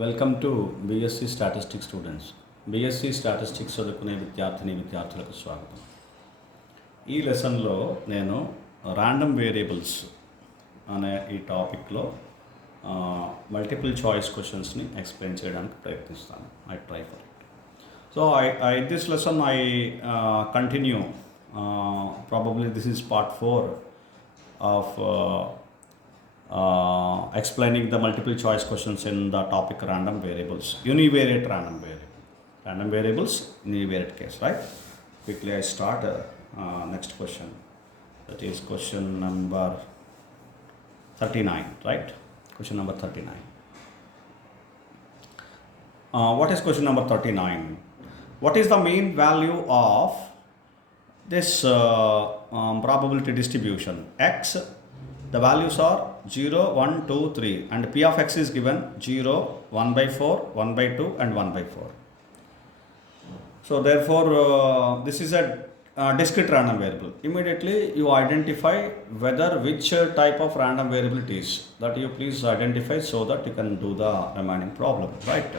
Welcome to BSc statistics students. BSc statistics చదువుకునే విద్యార్థులకు స్వాగతం. ఈ లెసన్లో నేను ర్యాండమ్ వేరియబుల్స్ అనే ఈ టాపిక్లో మల్టిపుల్ చాయిస్ క్వశ్చన్స్ని ఎక్స్ప్లెయిన్ చేయడానికి ప్రయత్నిస్తాను. I try for it. So this lesson I continue. Probably this is part 4 of explaining the multiple choice questions in the topic random variables, univariate random variables, univariate case, right? Quickly I start next question, that is question number 39, right? Question number 39. What is question number 39? What is the mean value of this probability distribution? X, the values are 0, 1, 2, 3, and P of X is given 0, 1 by 4, 1 by 2 and 1 by 4. So therefore this is a discrete random variable. Immediately you identify whether which type of random variable it is, that you please identify so that you can do the remaining problem, right?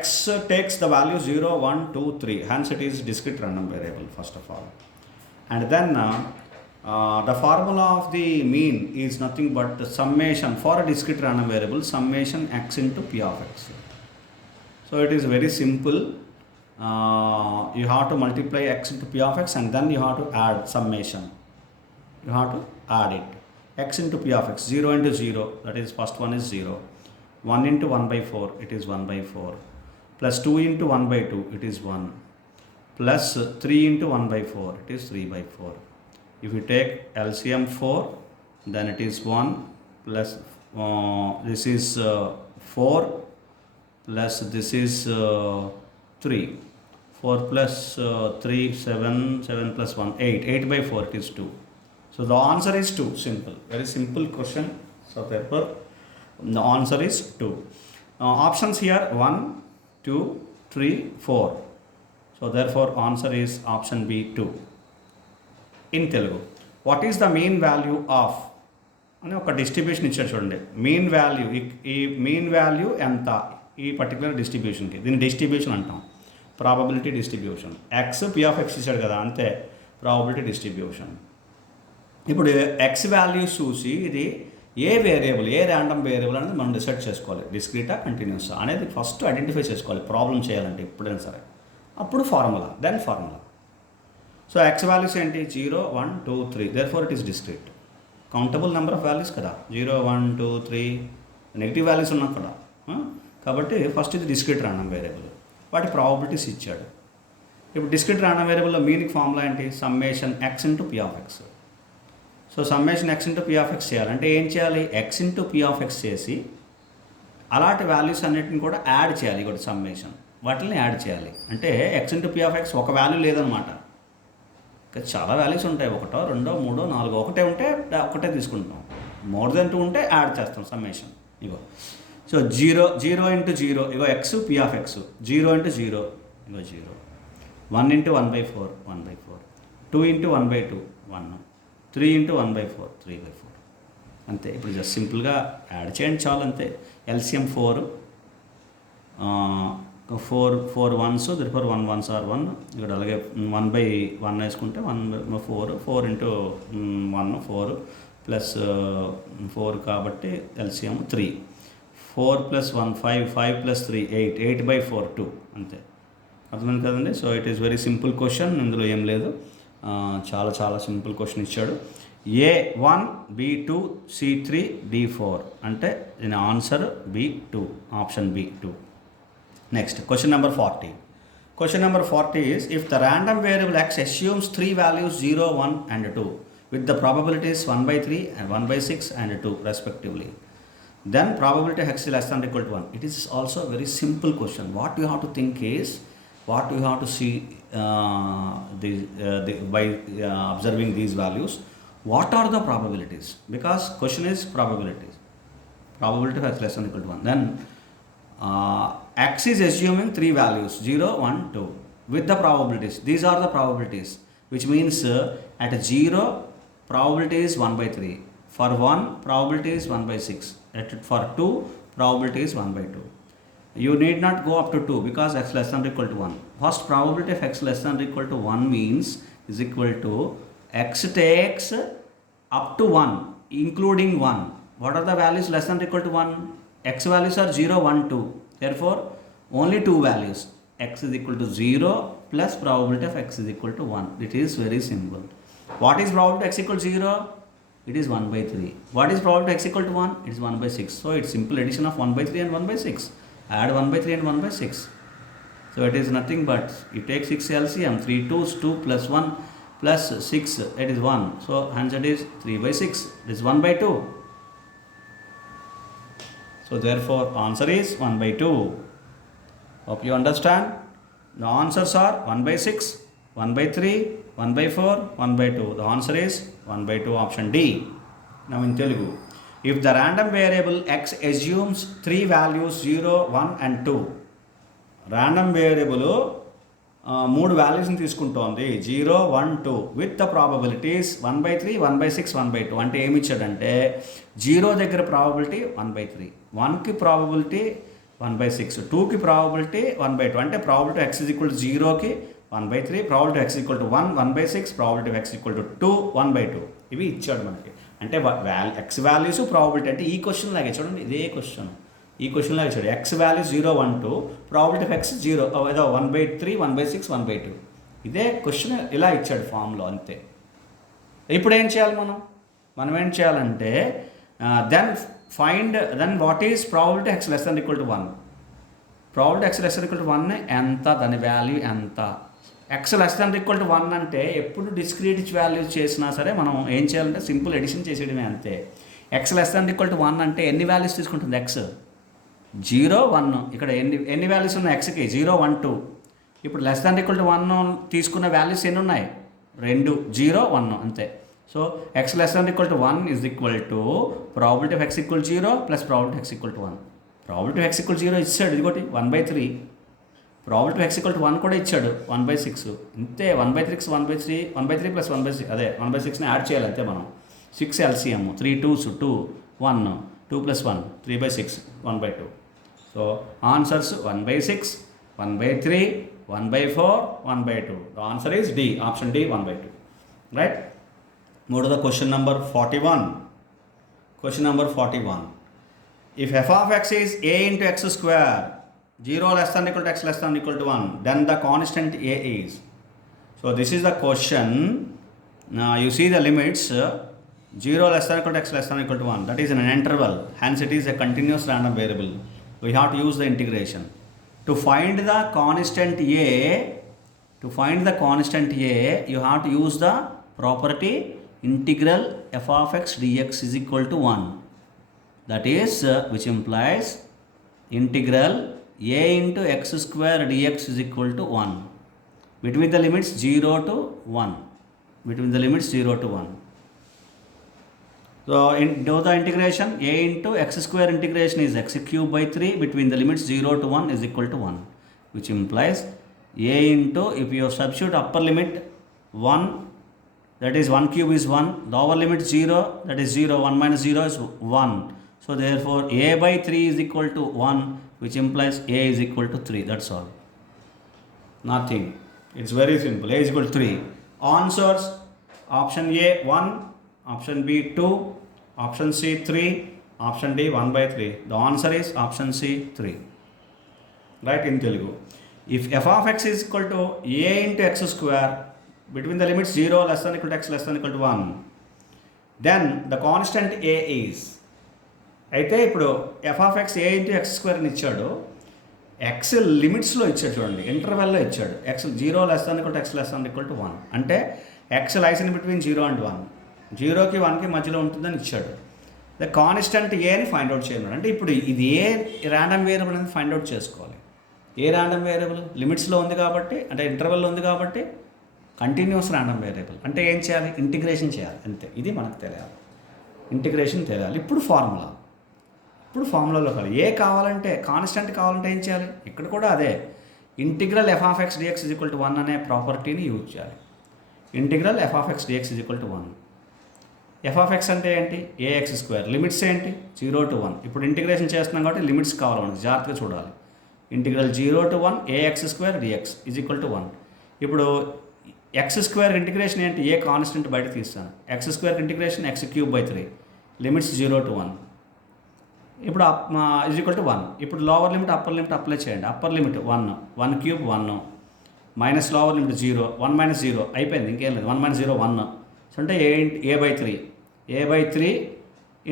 X takes the value 0, 1, 2, 3, hence it is discrete random variable first of all. And then the formula of the mean is nothing but the summation for a discrete random variable, summation x into P of X. So it is very simple. You have to multiply x into P of X and then you have to add summation. You have to add it. X into P of X, 0 into 0, that is first one is 0. 1 into 1 by 4, it is 1 by 4. Plus 2 into 1 by 2, it is 1. Plus 3 into 1 by 4, it is 3 by 4. If you take LCM 4, then it is 1 plus this is 4 plus this is 3. 4 plus 3, 7, 7 plus 1, 8. 8 by 4, it is 2. So the answer is 2, simple. Very simple question. So therefore, the answer is 2. Options here 1, 2, 3, 4. So therefore answer is option B, 2. In Telugu, what is the mean value of అని ఒక డిస్ట్రిబ్యూషన్ ఇచ్చారు చూడండి. Mean value, ఈ mean value ఎంత ఈ పర్టికులర్ డిస్ట్రిబ్యూషన్కి, దీన్ని డిస్ట్రిబ్యూషన్ అంటాం, probability distribution. X P of X ఇచ్చాడు కదా, అంతే ప్రాబబిలిటీ డిస్ట్రిబ్యూషన్. ఇప్పుడు ఎక్స్ వాల్యూస్ చూసి ఇది ఏ వేరియబుల్, ఏ ర్యాండమ్ వేరియబుల్ అనేది మనం డిసైడ్ చేసుకోవాలి. డిస్క్రీటా కంటిన్యూసా అనేది ఫస్ట్ ఐడెంటిఫై చేసుకోవాలి ప్రాబ్లం చేయాలంటే ఎప్పుడైనా సరే. అప్పుడు formula, then formula. So x values ఏంటి? 0, 1, 2, 3. Therefore it is discrete. Countable number of values కదా, 0, 1, 2, 3 నెగిటివ్ వాల్యూస్ ఉన్నా కదా. కాబట్టి ఫస్ట్ ఇది డిస్క్రీట్ ర్యాండమ్ వేరియబుల్, వాటి ప్రాబబిలిటీస్ ఇచ్చాడు. ఇప్పుడు డిస్క్రీట్ ర్యాండమ్ వేరియబుల్లో మీనింగ్ ఫార్ములా ఏంటి? Summation X into P of X. So summation X into P of X చేయాలంటే ఏం చేయాలి? X into P of X చేసి అలాంటి వాల్యూస్ అన్నిటిని కూడా యాడ్ చేయాలి. ఇక్కడ సమ్మేషన్ వాటిని యాడ్ చేయాలి. అంటే X into P of X ఒక వాల్యూ లేదనమాట, ఇంకా చాలా వాల్యూస్ ఉంటాయి. 1, 2, 3, 4. ఒకటే ఉంటే ఒకటే తీసుకుంటాం. మోర్ దెన్ 2 ఉంటే యాడ్ చేస్తాం సమ్మేషన్. ఇగో సో 0 ఇంటూ 0, ఇగో ఎక్స్ పి ఆఫ్ ఎక్స్. 0 ఇంటూ 0, ఇగో 0. 1 ఇంటూ 1 by 4, 1 by 4. 2 ఇంటూ 1 by 2, 1. 3 ఇంటూ 1 by 4, 3 by 4. అంతే. ఇప్పుడు జస్ట్ సింపుల్గా యాడ్ చేయండి చాలు, అంతే. ఎల్సిఎం 4, 4 1s, therefore 1 1s are 1. ఇక్కడ అలాగే 1 by 1 వేసుకుంటే 1 4, 4 ఇంటూ 1 4 ప్లస్ 4 కాబట్టి ఎల్సిఎం 3. 4 ప్లస్ 1 5, 5 ప్లస్ 3 8, 8 by 4 2. అంతే. అర్థమైంది కదండి. So it is very simple question, ఇందులో ఏం లేదు. చాలా చాలా సింపుల్ క్వశ్చన్ ఇచ్చాడు. A1, B2, C3, D4 అంటే దీని answer B2, option B2. Next, question number 40. Question number 40 is, if the random variable x assumes 3 values 0, 1 and 2 with the probabilities 1 by 3 and 1 by 6 and 2 respectively, then probability x is less than or equal to 1. It is also a very simple question. What you have to think is, what you have to see by observing these values, what are the probabilities? Because question is probabilities. Probability of x less than or equal to 1. Then x is assuming 3 values 0, 1, 2 with the probabilities. These are the probabilities, which means at 0 probability is 1 by 3. For 1 probability is 1 by 6. For 2, probability is 1 by 2. You need not go up to 2 because x less than or equal to 1. First, probability of x less than or equal to 1 means is equal to x takes up to 1 including 1. What are the values less than or equal to 1? X values are 0, 1, 2. Therefore, only 2 values. X is equal to 0 plus probability of x is equal to 1. It is very simple. What is probability of x equal to 0? It is 1 by 3. What is probability of x equal to 1? It is 1 by 6. So, it's simple addition of 1 by 3 and 1 by 6. Add 1 by 3 and 1 by 6. So, it is nothing but you take 6 LCM, 3 2s, 2 plus 1 plus 6, it is 1. So, answer is 3 by 6. It is 1 by 2. So, therefore, answer is 1 by 2. Hope you understand. The answers are 1 by 6, 1 by 3, 1 by 4, 1 by 2. The answer is 1 by 2, option D. Now in Telugu, if the random variable x assumes 3 values 0, 1 and 2. Random variable 3 values తీసుకుంటోంది 0, 1, 2 with the probabilities 1 by 3, 1 by 6, 1 by 2. అంటే ఏమి ఇచ్చాడంటే 0 దగ్గర ప్రాబబిలిటీ 1 by 3, 1కి ప్రాబబిలిటీ 1 by 6, 2కి ప్రాబబిలిటీ 1 by 2. అంటే probability x is equal to 0కి 1 by 3, probability x is equal to 1, 1 by 6, probability x is equal to 2, 1 by 2. ఇవి ఇచ్చాడు మనకి. అంటే x వాల్యూస్ ప్రాబబిలిటీ అంటే ఈ క్వశ్చన్ లాగే చూడండి, ఇదే క్వశ్చన్ ఈ క్వశ్చన్ లాగే చూడండి. x value 0, 1, 2, probability of x 0, ఏదో 1 by 3, 1 by 6, 1 by 2. ఇదే క్వశ్చన్ ఇలా ఇచ్చాడు ఫామ్లో, అంతే. ఇప్పుడు ఏం చేయాలి మనం ఏం చేయాలంటే then what is probability x less than or equal to 1. Probability x less than or equal to 1 ఎంత, దాని వాల్యూ ఎంత. x less than or equal to 1 అంటే ఎప్పుడు డిస్క్రీట్ వాల్యూస్ చేసినా సరే మనం ఏం చేయాలంటే సింపుల్ ఎడిషన్ చేసేయడమే, అంతే. x less than or equal to 1 అంటే ఎన్ని వాల్యూస్ తీసుకుంటుంది x? 0, 1. ఇక్కడ ఎన్ని వాల్యూస్ ఉన్నాయి xకి? 0, 1, 2. ఇప్పుడు లెస్ దాన్ ఈక్వల్ టు 1 తీసుకున్న వాల్యూస్ ఎన్ని ఉన్నాయి? 2, 0, 1 అంతే. So x less than or equal to 1 is equal to probability of x equal to 0 plus probability of x equal to 1. probability of x equal to 0 ఇచ్చాడు, ఇదిగోటి 1 by 3. probability of x equal to 1 కూడా ఇచ్చాడు, 1 by 6. ఇంతే 1 by 3, 1 by 3, 1 by 3 plus 1 by 6, అదే 1 by 6ని యాడ్ చేయాలి అంతే మనం. 6 LCM, 3 2s, 2, 1, 2 plus 1, 3 by 6, 1 by 2. So, answers 1 by 6, 1 by 3, 1 by 4, 1 by 2. The answer is D, option D, 1 by 2. Right? Go to the question number 41. Question number 41. If f of x is a into x square, 0 less than or equal to x less than or equal to 1, then the constant a is. So, this is the question. Now, you see the limits. 0 less than or equal to x less than or equal to 1. That is in an interval. Hence, it is a continuous random variable. We have to use the integration. To find the constant a, you have to use the property integral f of x dx is equal to 1. That is, which implies integral a into x square dx is equal to 1. Between the limits 0 to 1. Between the limits 0 to 1. So, do the integration. A into x square integration is x cube by 3 between the limits 0 to 1 is equal to 1, which implies a into, if you substitute upper limit 1, that is 1 cube is 1, lower limit 0, that is 0, 1 minus 0 is 1. So, therefore, a by 3 is equal to 1, which implies a is equal to 3. That's all. Nothing. It's very simple. A is equal to 3. Answers: option A 1, option B 2, option C 3, option D 1 by 3. The answer is option C 3. Right, in Telugu. If f of x is equal to a into x square between the limits 0 less than or equal to x less than or equal to 1, then the constant a is. అయితే ఇప్పుడు F of X A into X square అని ఇచ్చాడు, ఎక్స్ లిమిట్స్లో ఇచ్చాడు చూడండి, ఇంటర్వెల్లో ఇచ్చాడు. ఎక్స్ 0 less than or equal to x less than or equal to 1 అంటే x lies in between 0 and 1, 0కి 1కి మధ్యలో ఉంటుందని ఇచ్చాడు. ద కాన్స్టెంట్ ఏని ఫైండ్ అవుట్ చేయమన్నాడు. అంటే ఇప్పుడు ఇది ఏ ర్యాండమ్ వేరియబుల్ అనేది ఫైండ్ అవుట్ చేసుకోవాలి. A random variable? లిమిట్స్లో ఉంది కాబట్టి, అంటే ఇంటర్వెల్లో ఉంది కాబట్టి కంటిన్యూస్ ర్యాండమ్ వేరియబుల్. అంటే ఏం చేయాలి? ఇంటిగ్రేషన్ చేయాలి అంతే. ఇది మనకు తెలియాలి, ఇంటిగ్రేషన్ తెలియాలి. ఇప్పుడు ఫార్ములాలో కావాలి. ఏ కావాలంటే కాన్స్టెంట్ కావాలంటే ఏం చేయాలి? ఇక్కడ కూడా అదే, integral f of x dx is equal to 1 అనే ప్రాపర్టీని యూజ్ చేయాలి. Integral f of x dx is equal to 1. F of x అంటే ఏంటి? AX square. లిమిట్స్ ఏంటి? 0 to 1. ఇప్పుడు ఇంటిగ్రేషన్ చేస్తున్నాం కాబట్టి లిమిట్స్ కావాలి మనకి, జాగ్రత్తగా చూడాలి. Integral 0 to 1 a x square dx is equal to 1. ఇప్పుడు ఎక్స్ స్క్వేర్ ఇంటిగ్రేషన్ ఏంటి? ఏ కాన్స్టెంట్ బయట తీస్తాను. X square integration x cube by 3. Limits 0 to 1. ఇప్పుడు ఈజ్ ఈక్వల్ టు 1. ఇప్పుడు lower limit upper limit apply చేయండి. Upper limit 1, 1 cube 1, minus lower limit 0, 1 minus 0 అయిపోయింది, ఇంకేం లేదు. 1 మైనస్ 0 1. సో అంటే a by 3, a by 3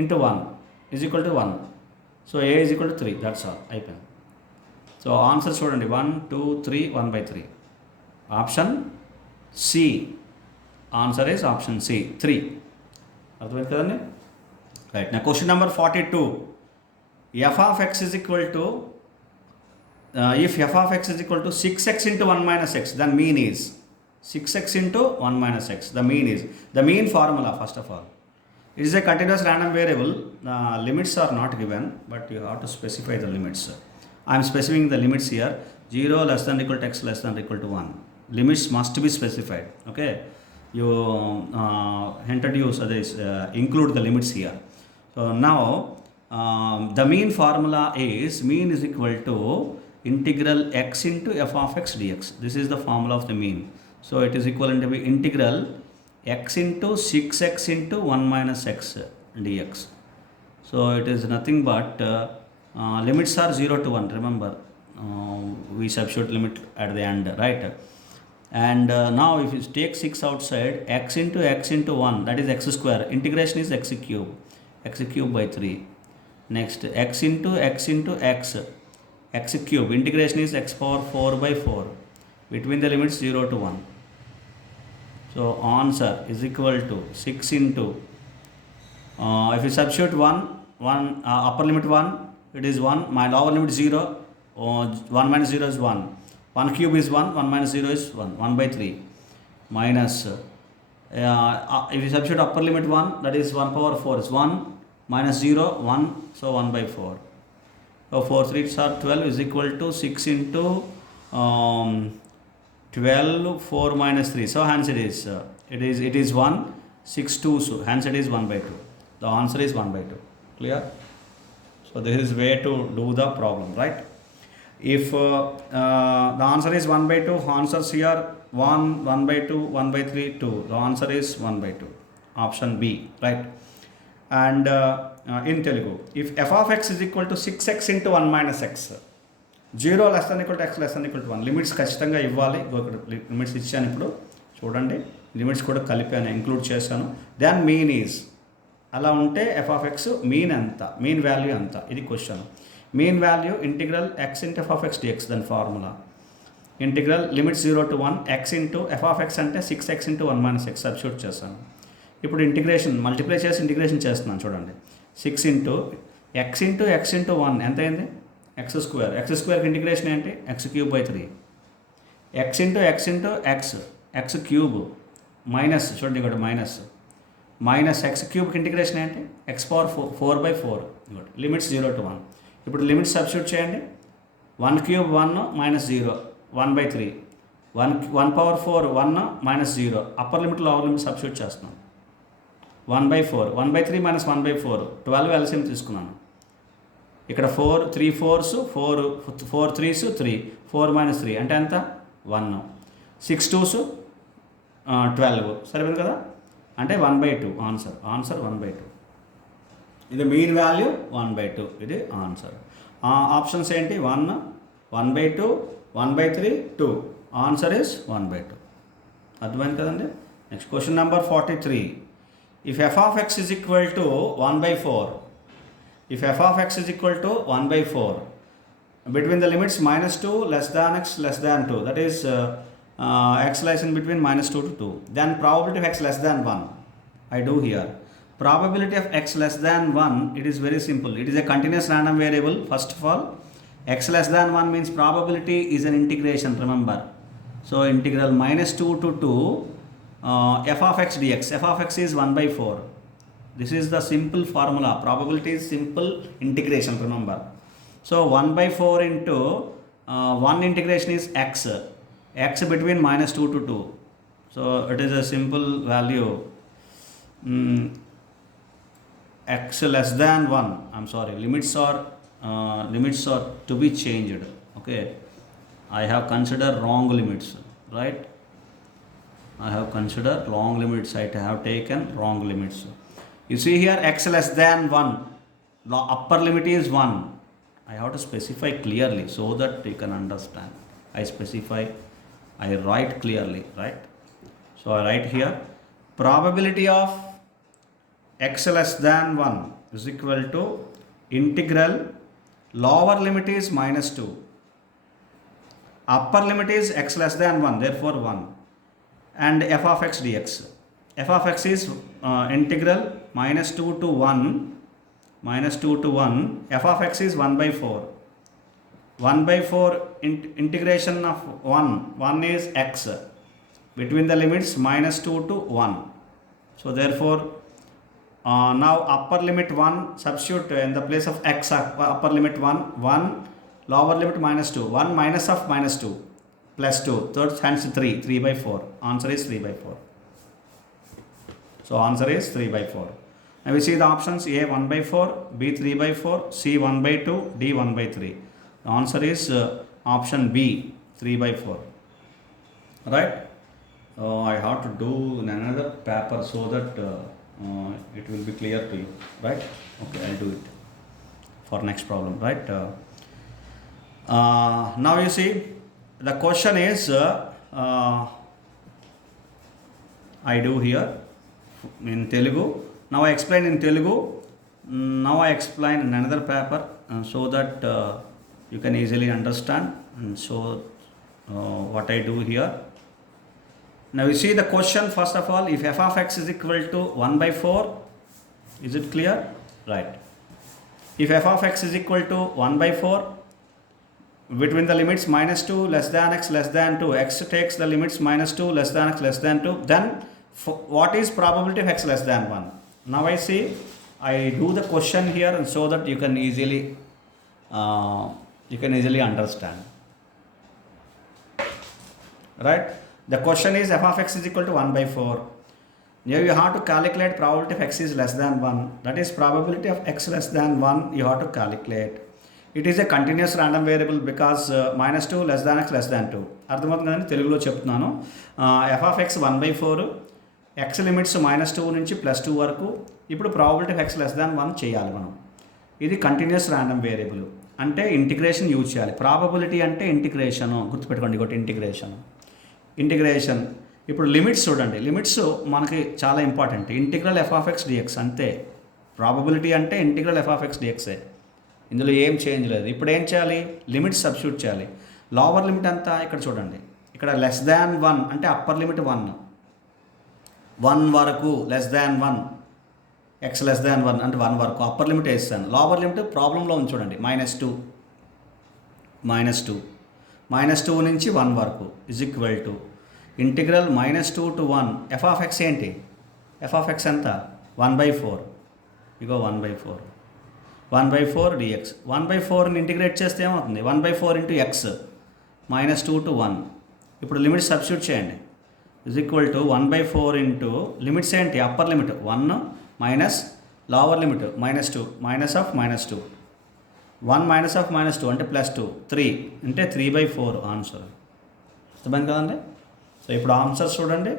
into 1 is equal to 1. So a is equal to 3, that's all, అయిపోయింది. So answer చూడండి, 1 2 3 1 by 3. Option C. Answer is option C, 3. అర్థమైంది కదండి? Right. నా question number 42. F of x is equal to if f of x is equal to 6x into 1 minus x, then mean is 6x into 1 minus x. The mean formula, first of all. It is a continuous random variable. Limits are not given, but you have to specify the limits. I am specifying the limits here. 0 less than equal to x less than equal to 1. Limits must be specified. Okay. You introduce this, include the limits here. So now the mean formula is equal to integral x into f of x dx. This is the formula of the mean. So it is equivalent to be integral x into 6x into 1 minus x dx. So it is nothing but limits are 0 to 1. Remember, we substitute limit at the end, right? And now if you take 6 outside, x into 1, that is x square. Integration is x cube by 3. Next, x into x cube. Integration is x power 4 by 4. Between the limits 0 to 1. So answer is equal to 6 into, if you substitute 1, upper limit 1, it is 1. My lower limit 0. 1 minus 0 is 1. 1 cube is 1. 1 minus 0 is 1. 1 by 3. Minus, if you substitute upper limit 1, that is 1 power 4 is 1. Minus 0, 1. So 1 by 4. So 4 3s are 12 is equal to 6 into 12, 4 minus 3. So hence it is 1, 6 2. So hence it is 1 by 2. The answer is 1 by 2. Clear? So this is way to do the problem, right? If the answer is 1 by 2, answers here 1, 1 by 2, 1 by 3, 2. The answer is 1 by 2. Option B, right? And in Telugu, if f of x is equal to 6x into 1 minus x, 0 less than equal to x less than equal to 1, లిమిట్స్ ఖచ్చితంగా ఇవ్వాలి. లిమిట్స్ ఇచ్చాను, ఇప్పుడు చూడండి, లిమిట్స్ కూడా కలిపాను, ఇంక్లూడ్ చేశాను. Then mean is, అలా ఉంటే ఎఫ్ ఆఫ్ ఎక్స్ మీన్ ఎంత, మీన్ వాల్యూ ఎంత, ఇది question. Mean value integral x into f of x dx, దాని formula integral limits 0 to 1 x into f of x అంటే 6x into 1 minus x substitute చేశాను. ఇప్పుడు integration multiply చేసి ఇంటిగ్రేషన్ చేస్తున్నాను, చూడండి. 6 into x into 1 ఎంత అయింది? X square. ఎక్స్ స్క్వేర్కి ఇంటిగ్రేషన్ ఏంటి? X cube by 3. X into X cube minus, చూడండి ఇక్కడ మైనస్ ఎక్స్ క్యూబ్కి ఇంటిగ్రేషన్ ఏంటి? ఎక్స్ పవర్ 4 by 4. లిమిట్స్ 0 to 1. ఇప్పుడు లిమిట్స్ సబ్స్టిట్యూట్ చేయండి. 1 క్యూబ్ 1 మైనస్ 0, 1 by 3. 1 power 4 1 minus 0. Upper limit lower limit substitute చేస్తున్నాం. 1 by 4, 1 by 3 minus 1 by 4, 12 LCM తీసుకున్నాను. ఇక్కడ 3 4s 4 3s 3, 4 minus 3 అంటే ఎంత? 1. 6 2s 12, సరిపోయింది కదా? అంటే 1 by 2 ఆన్సర్ 1 by 2. ఇది మీన్ వాల్యూ 1 by 2, ఇది ఆన్సర్. ఆప్షన్స్ ఏంటి? 1, 1 by 2, 1 by 3, 2. ఆన్సర్ ఇస్ 1 by 2. అర్థమైంది కదండి? Next question number 43. If f of x is equal to 1 by 4, if f of x is equal to 1 by 4, between the limits minus 2 less than x less than 2, that is x lies in between minus 2 to 2, then probability of x less than 1, I do here. Probability of x less than 1, it is very simple. It is a continuous random variable. First of all, x less than 1 means probability is an integration, remember. So integral minus 2 to 2 f of x dx. F of x is 1 by 4. This is the simple formula. Probability is simple integration, remember. So 1 by 4 into 1 integration is x between minus 2 to 2. So it is a simple value. x less than 1, I'm sorry, limits are to be changed. Okay, I have considered wrong limits, right? I have considered wrong limits. I have taken wrong limits. You see here x less than 1. The upper limit is 1. I have to specify clearly so that you can understand. I write clearly, right? So I write here probability of x less than 1 is equal to integral lower limit is minus 2. Upper limit is x less than 1, therefore 1. And f of x dx. F of x is integral minus 2 to 1. F of x is 1 by 4. 1 by 4 integration of 1 is x. Between the limits minus 2 to 1. So therefore, now upper limit 1, substitute in the place of x, upper limit 1, lower limit minus 2, 1 minus of minus 2, plus 2, third hence 3 by 4. Answer is 3 by 4. So answer is 3 by 4. Now we see the options: A 1 by 4, B 3 by 4, C 1 by 2, D 1 by 3. The answer is option B, 3 by 4. Right? I have to do in another paper so that it will be clear to you. Right? Okay, I'll do it for next problem. Right? Now you see the question is I do here in Telugu. Now I explain in Telugu. Now I explain in another paper so that you can easily understand. And so what I do here. Now you see the question first of all, if f of x is equal to 1 by 4, is it clear? Right. If f of x is equal to 1 by 4, between the limits minus 2 less than x less than 2, x takes the limits minus 2 less than x less than 2, then what is probability of x less than 1? Now I see, I do the question here and so that you can easily understand. Right? The question is f of x is equal to 1 by 4. Now you have to calculate probability of x is less than 1. That is probability of x less than 1 you have to calculate. It is a continuous random variable because minus 2 less than x less than 2. అర్థమవుతుంది కదండి, తెలుగులో చెప్తున్నాను. f of x 1 by 4, x limits minus 2 నుంచి plus 2 వరకు. ఇప్పుడు probability of x less than 1 చేయాలి మనం. ఇది కంటిన్యూస్ ర్యాండమ్ వేరియబుల్ అంటే ఇంటిగ్రేషన్ యూజ్ చేయాలి. ప్రాబబిలిటీ అంటే ఇంటిగ్రేషన్, గుర్తుపెట్టుకోండి, ఒకటి ఇంటిగ్రేషన్. ఇప్పుడు లిమిట్స్ చూడండి, లిమిట్స్ మనకి చాలా important. Integral f of x dx అంతే. ప్రాబబిలిటీ అంటే integral f of x dx. ఇందులో ఏం చేంజ్ లేదు. ఇప్పుడు ఏం చేయాలి? లిమిట్స్ సబ్స్టిట్యూట్ చేయాలి. లోవర్ లిమిట్ అంతా ఇక్కడ చూడండి, ఇక్కడ లెస్ దాన్ 1 అంటే అప్పర్ లిమిట్ 1 వరకు, less than 1 X less than 1 అంటే 1 వరకు అప్పర్ లిమిట్ వేస్తాను. లోవర్ లిమిట్ ప్రాబ్లంలో ఉంది చూడండి, మైనస్ టూ నుంచి 1 వరకు is equal to integral -2 to 1 f of X ఏంటి? ఎఫ్ ఆఫ్ ఎక్స్ ఎంత? 1/4. ఇగో 1/4 dx. 1/4ని ఇంటిగ్రేట్ చేస్తే ఏమవుతుంది? 1/4 ఇంటూ ఎక్స్ -2 to 1. ఇప్పుడు లిమిట్ సబ్స్టిట్యూట్ చేయండి. Is equal to 1/4 into limits ఏంటి? Upper limit 1 minus lower limit -2 minus of -2. 1 minus of -2 అంటే +2, 3 అంటే 3/4 ఆన్సర్. అర్థమైంది కదండి? సో ఇప్పుడు ఆన్సర్స్ చూడండి,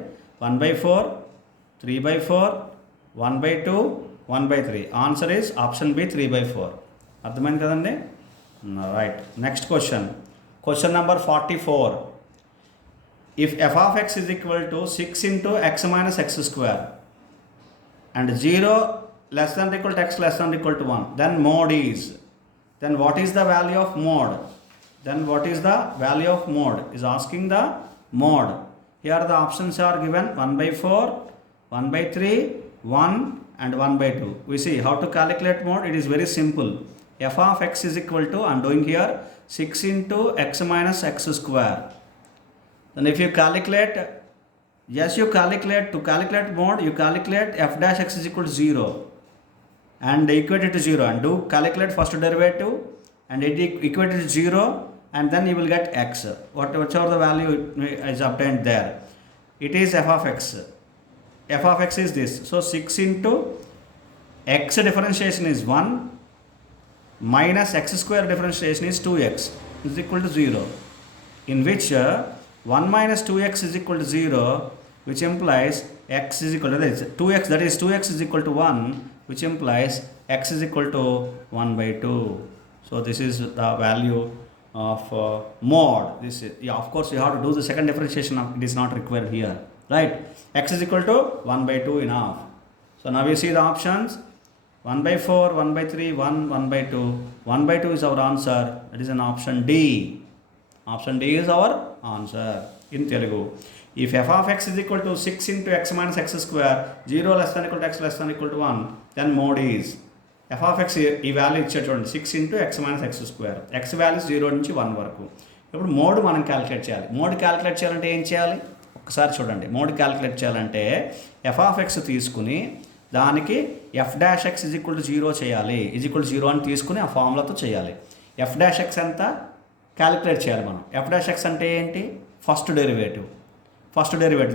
1/4, 3/4, 1/2, 1/3. Answer is option B 3/4. అర్థమైంది కదండి? Right. Next question number 44. If f of x is equal to 6 into x minus x square and 0 less than or equal to x less than or equal to 1, then mod is, then what is the value of mod? Is asking the mod. Here the options are given 1/4, 1/3, 1 and 1/2. We see how to calculate mod. It is very simple. F of x is equal to, I am doing here 6 into x minus x square. Then if you calculate, to calculate mod, you calculate f dash x is equal to 0 and equate it to 0 and do calculate first derivative and it equate it to 0 and then you will get x. Whatever the value is obtained there, it is f of x. F of x is this. So 6 into x differentiation is 1 minus x square differentiation is 2x is equal to 0, in which 1 minus 2x is equal to 0, which implies x is equal to 2x, that is 2x is equal to 1, which implies x is equal to 1 by 2. So this is the value of mod. This is, yeah, of course you have to do the second differentiation, it is not required here, right? X is equal to 1 by 2 enough. So now you see the options, 1 by 4, 1 by 3, 1 by 2. 1 by 2 is our answer, that is an option D. Option D is our answer in Telugu. If f of x is equal to 6 into x minus x square, 0 less than equal to x less than equal to 1, then mode is f of x ఈ వాల్యూ ఇచ్చే చూడండి 6 into x minus X square, X values 0 నుంచి 1 వరకు. ఇప్పుడు మోడ్ మనం క్యాలిక్యులేట్ చేయాలి. Mode calculate చేయాలంటే ఏం చేయాలి ఒకసారి చూడండి. మోడ్ క్యాలిక్యులేట్ చేయాలంటే ఎఫ్ ఆఫ్ ఎక్స్ తీసుకుని దానికి F dash X is equal to 0 చేయాలి. ఇజ్ ఈక్వల్ టు 0 అని తీసుకుని ఆ ఫార్ములాతో చేయాలి. ఎఫ్ డాష్ ఎక్స్ ఎంత క్యాలిక్యులేట్ చేయాలి మనం. ఎఫ్ డాష్ ఎక్స్ అంటే ఏంటి? First derivative.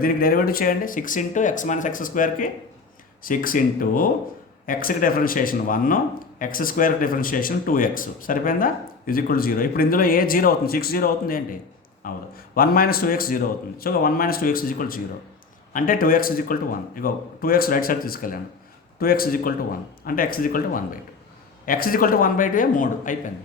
దీనికి డెరివేటివ్ చేయండి. 6 ఇంటూ ఎక్స్ మైనస్ ఎక్స్ స్క్వేర్కి 6 ఇంటూ ఎక్స్కి differentiation 1, x square differentiation 2x సరిపోయిందా? Is equal 0. ఇప్పుడు ఇందులో ఏ 0 అవుతుంది? 6 0 అవుతుంది ఏంటి? అవును. 1 మైనస్ 2x 0 అవుతుంది. సో 1 మైనస్ 2x ఈజ్ ఈక్వల్ 0 అంటే 2x is equal to 1. Ego 2x right side తీసుకెళ్ళాను. 2x ఈజ్ ఈక్వల్ టు 1 అంటే x is equal to 1 by 2. x is equal to 1 by 2 మోడ్ అయిపోయింది.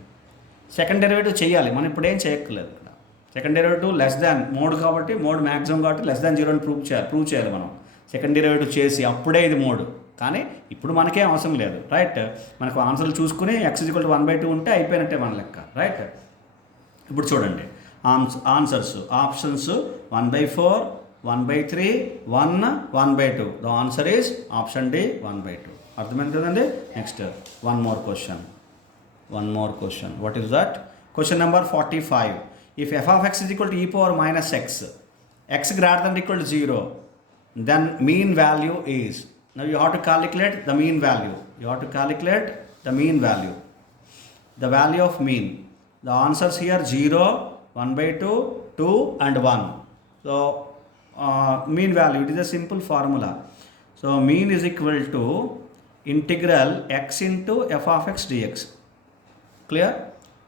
సెకండ్ డెరివేటివ్ చేయాలి. మనం ఇప్పుడు ఏం చేయక్కర్లేదు ఇక్కడ. Second derivative less than mode కాబట్టి, మోడ్ మ్యాక్సిమం కాబట్టి లెస్ దాన్ 0 అని ప్రూవ్ చేయాలి మనం. సెకండ్ డెరివేటివ్ చేసి అప్పుడే ఇది మోడ్. కానీ ఇప్పుడు మనకేం అవసరం లేదు, రైట్? మనకు ఆన్సర్లు చూసుకుని ఎక్స్ ఈక్వల్ టు 1 బై 2 ఉంటే అయిపోయినట్టే మన లెక్క, రైట్? ఇప్పుడు చూడండి answers, options 1 by 4, 1 by 3, 1 by 2. The answer is option D 1 by 2. అర్థమైంది కదండి? Next one more question. What is that? Question number 45. If f of x is equal to e power minus x, x greater than equal to 0, then mean value is, now you have to calculate the mean value. The value of mean. The answers here 0, 1 by 2, 2 and 1. So mean value, it is a simple formula. So mean is equal to integral x into f of x dx. Clear?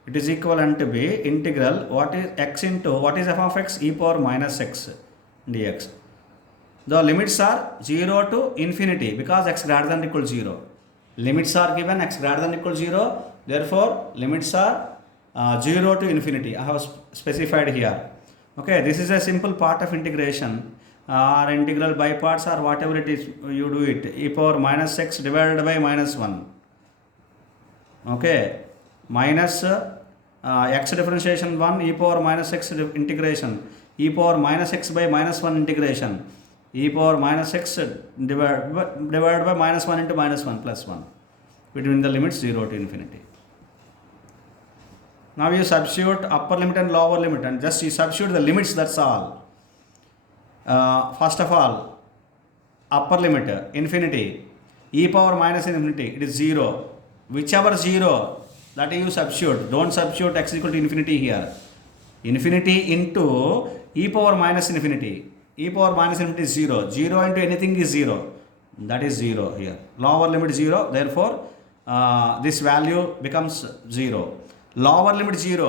It is equivalent to be integral what is x into what is f of x e power minus x dx. The limits are 0 to infinity because x greater than or equal to 0. Limits are given x greater than or equal to 0. Therefore, limits are 0 to infinity. I have specified here. Okay, this is a simple part of integration or integral by parts or whatever it is you do it. E power minus x divided by minus 1. Okay, minus x differentiation 1, e power minus x integration, e power minus x by minus 1 integration. E power minus x divided by minus 1 into minus 1 plus 1 between the limits 0 to infinity. Now you substitute upper limit and lower limit and just you substitute the limits, that's all. First of all, upper limit infinity, e power minus infinity, it is 0. Whichever 0 that you substitute, don't substitute x equal to infinity here. Infinity into e power minus infinity. E power minus infinity is 0. 0 into anything is 0. That is 0 here. Lower limit 0. Therefore, this value becomes 0. Lower limit 0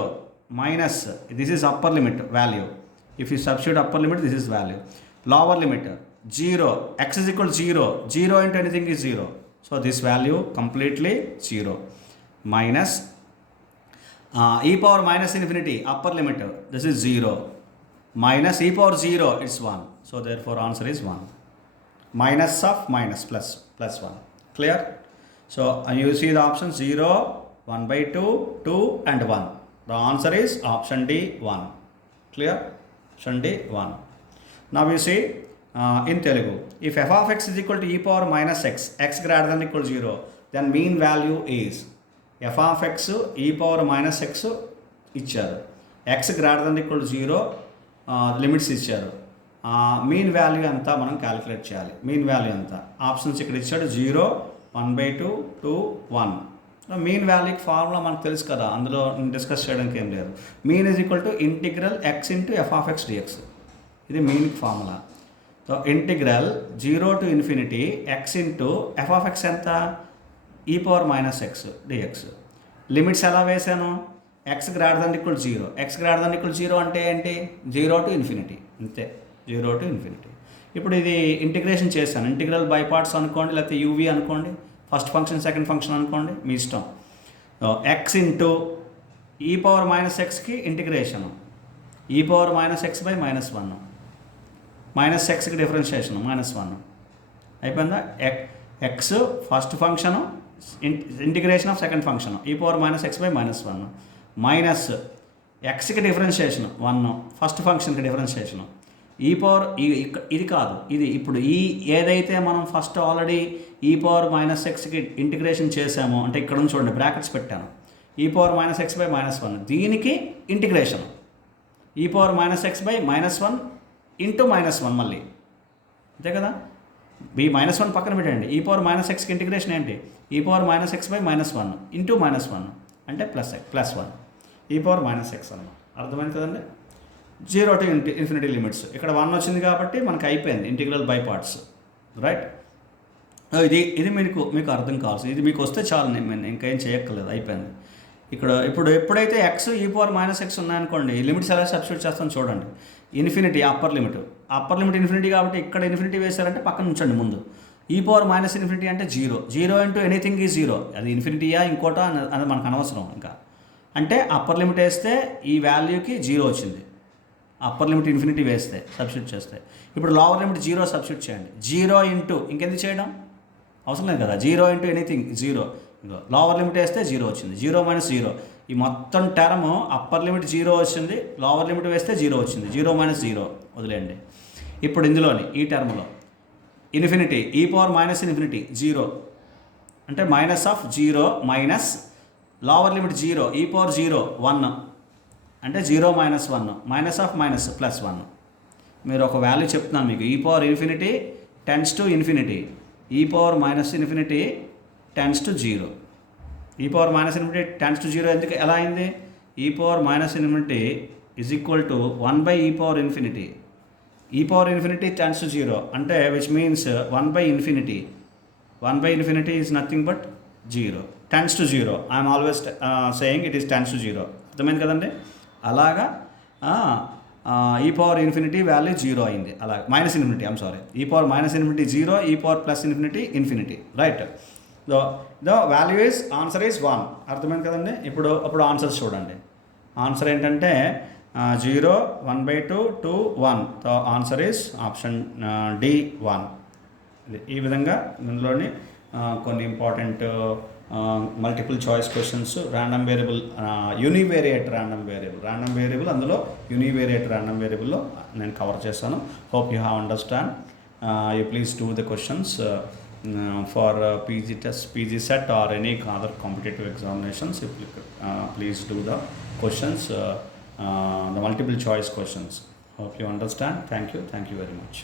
minus, this is upper limit value. If you substitute upper limit, this is value. Lower limit 0. X is equal to 0. 0 into anything is 0. So, this value completely 0. Minus e power minus infinity, upper limit, this is 0. Minus e power 0, it's 1. So therefore answer is 1. Minus of minus plus 1. Clear? So you see the options 0, 1 by 2, 2 and 1. The answer is option D 1. Clear? Option D 1. Now you see in Telugu, if f of x is equal to e power minus x, x greater than or equal to 0, then mean value is f of x e power minus x ఇచ్చారు, x greater than or equal to 0 లిమిట్స్ ఇచ్చారు. Mean value అంతా మనం క్యాలిక్యులేట్ చేయాలి. Mean value అంతా ఆప్షన్స్ ఇక్కడ ఇచ్చాడు 0, 1 by 2, 2, 1. మీన్ వాల్యూకి ఫార్ములా మనకు తెలుసు కదా, అందులో డిస్కస్ చేయడానికి ఏం లేదు. Mean is equal to integral x into f of x dx. ఇది మీన్కి formula. So integral 0 to infinity x into f of x ఎంత? E power minus x dx. Limits ఎలా వేసాను? X greater than equal 0. X greater than equal 0 అంటే ఏంటి? 0 to infinity, అంతే, 0 to infinity. ఇప్పుడు ఇది ఇంటిగ్రేషన్ చేశాను. ఇంటిగ్రల్ బై పార్ట్స్ అనుకోండి, లేకపోతే యూవీ అనుకోండి, ఫస్ట్ ఫంక్షన్ సెకండ్ ఫంక్షన్ అనుకోండి, మీ ఇష్టం. X into e power minus ఎక్స్కి integration, e power minus x by -1, minus ఎక్స్కి డిఫరెన్షియేషను -1 అయిపోయిందా? X first function, integration of second function e power minus x by -1 minus ఎక్స్కి డిఫరెన్షియేషన్ 1, ఫస్ట్ ఫంక్షన్కి differentiation e power ఇది కాదు, ఇది ఇప్పుడు ఈ ఏదైతే మనం first already e power minus ఎక్స్కి ఇంటిగ్రేషన్ చేసామో, అంటే ఇక్కడ నుంచి చూడండి బ్రాకెట్స్ పెట్టాను, ఈ పవర్ మైనస్ ఎక్స్ బై -1 దీనికి ఇంటిగ్రేషన్ ఈ పవర్ మైనస్ ఎక్స్ బై -1 ఇంటూ -1 మళ్ళీ, అంతే కదా. ఈ -1 పక్కన పెట్టండి. ఈ పవర్ మైనస్ ఎక్స్కి ఇంటిగ్రేషన్ ఏంటి? ఈ పవర్ మైనస్ ఎక్స్ బై -1 ఇంటూ -1 అంటే +1 ఈ పవర్ మైనస్ ఎక్స్ అన్నమాట. అర్థమైంది కదండి? 0 to ఇన్ఫినిటీ లిమిట్స్. ఇక్కడ 1 వచ్చింది కాబట్టి మనకు అయిపోయింది ఇంటిగ్రల్ బై పార్ట్స్, రైట్. ఇది మీకు అర్థం కావాల్సింది. ఇది మీకు వస్తే చాలు, నేను ఇంకేం చేయక్కర్లేదు, అయిపోయింది. ఇప్పుడు ఎప్పుడైతే ఎక్స్ ఈ పవర్ మైనస్ ఎక్స్ ఉన్నాయనుకోండి, లిమిట్స్ ఎలా సబ్స్టిట్యూట్ చేస్తాను చూడండి. ఇన్ఫినిటీ అప్పర్ లిమిట్ ఇన్ఫినిటీ కాబట్టి ఇక్కడ ఇన్ఫినిటీ వేశారంటే పక్కన ఉంచండి ముందు. ఈ పవర్ మైనస్ ఇన్ఫినిటీ అంటే 0 ఇంటూ ఎనీథింగ్ ఈ 0, అది ఇన్ఫినిటీయా ఇంకోటా అది మనకు అనవసరం. ఇంకా అంటే అప్పర్ లిమిట్ వేస్తే ఈ వాల్యూకి 0 వచ్చింది, అప్పర్ లిమిట్ ఇన్ఫినిటీ వేస్తే సబ్స్టిట్యూట్ చేస్తే. ఇప్పుడు లోవర్ లిమిట్ 0 సబ్స్టిట్యూట్ చేయండి. 0 ఇంటూ ఇంకెందుకు చేయడం అవసరం లేదు కదా, 0 ఇంటూ ఎనీథింగ్ 0, లోవర్ లిమిట్ వేస్తే 0 వచ్చింది, 0 - 0 ఈ మొత్తం టర్మ్ అప్పర్ లిమిట్ 0 వచ్చింది, లోవర్ లిమిట్ వేస్తే 0 వచ్చింది, 0 - 0 వదిలేయండి. ఇప్పుడు ఇందులోని ఈ టర్మ్లో infinity e power minus infinity 0 అంటే -0 minus lower limit 0 e power 0 1 అంటే 0 - 1 మైనస్ +1. మీరు ఒక వాల్యూ చెప్తున్నాను మీకు, e power infinity tends to infinity, e power minus infinity tends to 0. E power minus infinity tends to 0 ఎందుకు ఎలా అయింది? E power minus infinity is equal to 1/e power infinity. E power infinity tends to 0 అంటే which means 1/∞. 1/∞ is nothing but 0, tends to 0. I'm always saying it is tends to 0. అర్థమైంది కదండి? అలాగా ఈ power infinity value 0 అయింది, అలాగే minus infinity, e power minus infinity 0, e power plus infinity, right. The value is answer is 1. అర్థమైంది కదండి? అప్పుడు ఆన్సర్స్ చూడండి. ఆన్సర్ ఏంటంటే 0, 1/2, 2, 1. The answer is option D 1. ఈ విధంగా ఇందులోని కొన్ని important multiple choice questions, random variable, univariate random variable అందులో యూనివేరియేట్ ర్యాండమ్ వేరియబుల్లో నేను కవర్ చేస్తాను. Hope you have understand. You please do the questions for PGCET or any other competitive examinations. Please do the questions, the multiple choice questions. Hope you understand. Thank you very much.